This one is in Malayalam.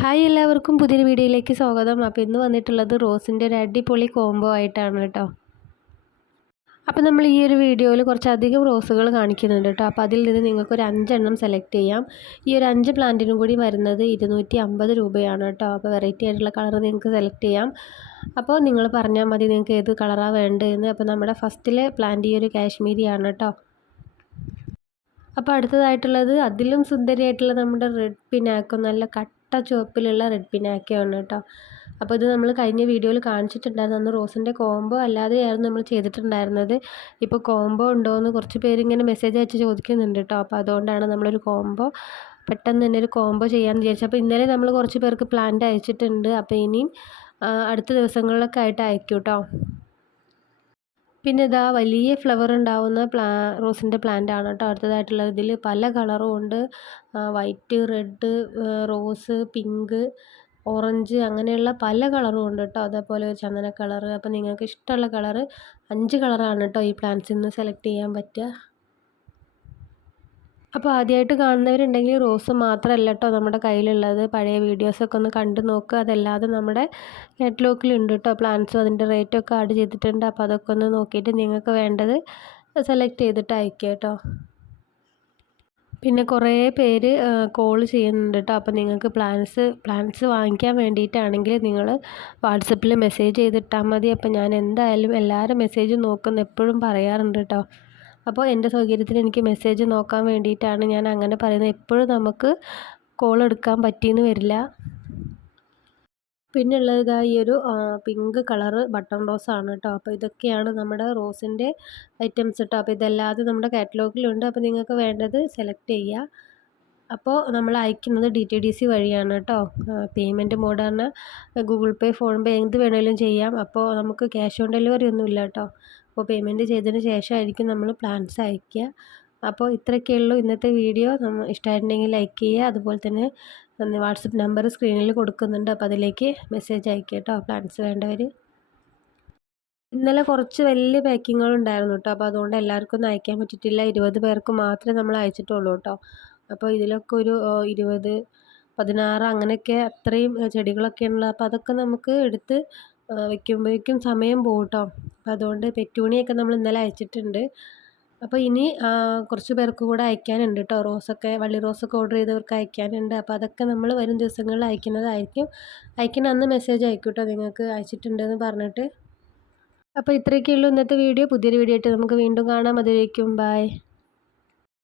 ഹായ് എല്ലാവർക്കും പുതിയൊരു വീഡിയോയിലേക്ക് സ്വാഗതം. അപ്പോൾ ഇന്ന് വന്നിട്ടുള്ളത് റോസിൻ്റെ ഒരു അടിപൊളി കോംബോ ആയിട്ടാണ് കേട്ടോ. അപ്പോൾ നമ്മൾ ഈ ഒരു വീഡിയോയിൽ കുറച്ചധികം റോസുകൾ കാണിക്കുന്നുണ്ട് കേട്ടോ. അപ്പോൾ അതിൽ നിന്ന് നിങ്ങൾക്കൊരു 5 എണ്ണം സെലക്ട് ചെയ്യാം. ഈ ഒരു 5 പ്ലാന്റിനും കൂടി വരുന്നത് 250 രൂപയാണ് കേട്ടോ. അപ്പോൾ വെറൈറ്റി ആയിട്ടുള്ള കളർ നിങ്ങൾക്ക് സെലക്ട് ചെയ്യാം. അപ്പോൾ നിങ്ങൾ പറഞ്ഞാൽ മതി നിങ്ങൾക്ക് ഏത് കളറാണ് വേണ്ടതെന്ന്. അപ്പോൾ നമ്മുടെ ഫസ്റ്റിലെ പ്ലാന്റ് ഈ ഒരു കാശ്മീരിയാണ് കേട്ടോ. അപ്പോൾ അടുത്തതായിട്ടുള്ളത് അതിലും സുന്ദരിയായിട്ടുള്ള നമ്മുടെ റെഡ് പിനാക്കോ, നല്ല കട്ട ചുവപ്പിലുള്ള റെഡ് പിനാക്കോയാണ് കേട്ടോ. അപ്പോൾ ഇത് നമ്മൾ കഴിഞ്ഞ വീഡിയോയിൽ കാണിച്ചിട്ടുണ്ടായിരുന്നു. അന്ന് റോസിൻ്റെ കോംബോ അല്ലാതെയായിരുന്നു നമ്മൾ ചെയ്തിട്ടുണ്ടായിരുന്നത്. ഇപ്പോൾ കോംബോ ഉണ്ടോ എന്ന് കുറച്ച് പേരിങ്ങനെ മെസ്സേജ് അയച്ച് ചോദിക്കുന്നുണ്ട് കേട്ടോ. അപ്പോൾ അതുകൊണ്ടാണ് നമ്മളൊരു കോംബോ പെട്ടെന്ന് തന്നെ ഒരു കോംബോ ചെയ്യാമെന്ന് വിചാരിച്ചു. അപ്പോൾ ഇന്നലെ നമ്മൾ കുറച്ച് പേർക്ക് പ്ലാന്റ് അയച്ചിട്ടുണ്ട്. അപ്പോൾ ഇനിയും അടുത്ത ദിവസങ്ങളിലൊക്കെ ആയിട്ട് അയക്കും കേട്ടോ. പിന്നെ ഇതാ വലിയ ഫ്ലവർ ഉണ്ടാവുന്ന റോസിൻ്റെ പ്ലാന്റ് ആണ് കേട്ടോ അടുത്തതായിട്ടുള്ളത്. ഇതിൽ പല കളറും ഉണ്ട്. White, red, rose, pink, orange അങ്ങനെയുള്ള പല കളറും ഉണ്ട് കേട്ടോ. അതേപോലെ ഒരു ചന്ദന കളറ്. അപ്പോൾ നിങ്ങൾക്ക് ഇഷ്ടമുള്ള കളറ് 5 കളറാണ് കേട്ടോ ഈ പ്ലാന്റ്സിൽ നിന്ന് സെലക്ട് ചെയ്യാൻ പറ്റുക. അപ്പോൾ ആദ്യമായിട്ട് കാണുന്നവരുണ്ടെങ്കിൽ റോസ് മാത്രമല്ല കേട്ടോ നമ്മുടെ കയ്യിലുള്ളത്. പഴയ വീഡിയോസൊക്കെ ഒന്ന് കണ്ടു നോക്കുക. അതല്ലാതെ നമ്മുടെ കാറ്റലോഗിലുണ്ട് കേട്ടോ പ്ലാൻസും, അതിൻ്റെ റേറ്റൊക്കെ ആഡ് ചെയ്തിട്ടുണ്ട്. അപ്പോൾ അതൊക്കെ ഒന്ന് നോക്കിയിട്ട് നിങ്ങൾക്ക് വേണ്ടത് സെലക്ട് ചെയ്തിട്ട് അയക്കുക കേട്ടോ. പിന്നെ കുറേ പേര് കോൾ ചെയ്യുന്നുണ്ട് കേട്ടോ. അപ്പോൾ നിങ്ങൾക്ക് പ്ലാൻസ് വാങ്ങിക്കാൻ വേണ്ടിയിട്ടാണെങ്കിൽ നിങ്ങൾ വാട്സപ്പിൽ മെസ്സേജ് ചെയ്തിട്ടാൽ മതി. അപ്പോൾ ഞാൻ എന്തായാലും എല്ലാവരും മെസ്സേജ് നോക്കുന്ന എപ്പോഴും പറയാറുണ്ട് കേട്ടോ. അപ്പോൾ എൻ്റെ സൗകര്യത്തിന് എനിക്ക് മെസ്സേജ് നോക്കാൻ വേണ്ടിയിട്ടാണ് ഞാൻ അങ്ങനെ പറയുന്നത്. എപ്പോഴും നമുക്ക് കോൾ എടുക്കാൻ പറ്റിയെന്ന് വരില്ല. പിന്നെ ഉള്ളത് ഇതാ ഈ ഒരു പിങ്ക് കളറ് ബട്ടൺ റോസാണ് കേട്ടോ. അപ്പോൾ ഇതൊക്കെയാണ് നമ്മുടെ റോസിൻ്റെ ഐറ്റംസ് കേട്ടോ. അപ്പോൾ ഇതല്ലാതെ നമ്മുടെ കാറ്റലോഗിലുണ്ട്. അപ്പോൾ നിങ്ങൾക്ക് വേണ്ടത് സെലക്ട് ചെയ്യുക. അപ്പോൾ നമ്മൾ അയക്കുന്നത് DTDC വഴിയാണ് കേട്ടോ. പേയ്മെൻറ്റ് മോഡ് പറഞ്ഞാൽ ഗൂഗിൾ പേ, ഫോൺ പേ എന്ത് വേണമെങ്കിലും ചെയ്യാം. അപ്പോൾ നമുക്ക് ക്യാഷ് ഓൺ ഡെലിവറി ഒന്നും ഇല്ല കേട്ടോ. അപ്പോൾ പേയ്മെൻറ്റ് ചെയ്തതിന് ശേഷമായിരിക്കും നമ്മൾ പ്ലാൻസ് അയക്കുക. അപ്പോൾ ഇത്രയൊക്കെയുള്ളൂ ഇന്നത്തെ വീഡിയോ. ഇഷ്ടമായിട്ടുണ്ടെങ്കിൽ ലൈക്ക് ചെയ്യുക. അതുപോലെ തന്നെ വാട്സപ്പ് നമ്പർ സ്ക്രീനിൽ കൊടുക്കുന്നുണ്ട്. അപ്പോൾ അതിലേക്ക് മെസ്സേജ് അയക്കുക കേട്ടോ പ്ലാൻസ് വേണ്ടവർ. ഇന്നലെ കുറച്ച് വലിയ പാക്കിങ്ങുകളുണ്ടായിരുന്നു കേട്ടോ. അപ്പോൾ അതുകൊണ്ട് എല്ലാവർക്കും ഒന്നും അയക്കാൻ പറ്റിയിട്ടില്ല. 20 പേർക്ക് മാത്രമേ നമ്മൾ അയച്ചിട്ടുള്ളൂ കേട്ടോ. അപ്പോൾ ഇതിലൊക്കെ ഒരു 20, 16 അങ്ങനെയൊക്കെ അത്രയും ചെടികളൊക്കെയാണുള്ളത്. അപ്പോൾ അതൊക്കെ നമുക്ക് എടുത്ത് വയ്ക്കുമ്പോഴേക്കും സമയം പോകും കേട്ടോ. അപ്പോൾ അതുകൊണ്ട് പെറ്റൂണിയൊക്കെ നമ്മൾ ഇന്നലെ അയച്ചിട്ടുണ്ട്. അപ്പോൾ ഇനി കുറച്ച് പേർക്ക് കൂടെ അയക്കാനുണ്ട് കേട്ടോ. വള്ളി റോസൊക്കെ ഓർഡർ ചെയ്തവർക്ക് അയക്കാനുണ്ട്. അപ്പോൾ അതൊക്കെ നമ്മൾ വരും ദിവസങ്ങളിൽ അയക്കുന്നതായിരിക്കും. അയക്കുന്ന അന്ന് മെസ്സേജ് അയക്കും കേട്ടോ നിങ്ങൾക്ക് അയച്ചിട്ടുണ്ടെന്ന് പറഞ്ഞിട്ട്. അപ്പോൾ ഇത്രയൊക്കെയുള്ളൂ ഇന്നത്തെ വീഡിയോ. പുതിയൊരു വീഡിയോ ആയിട്ട് നമുക്ക് വീണ്ടും കാണാം. അതിലേക്കും ബൈ.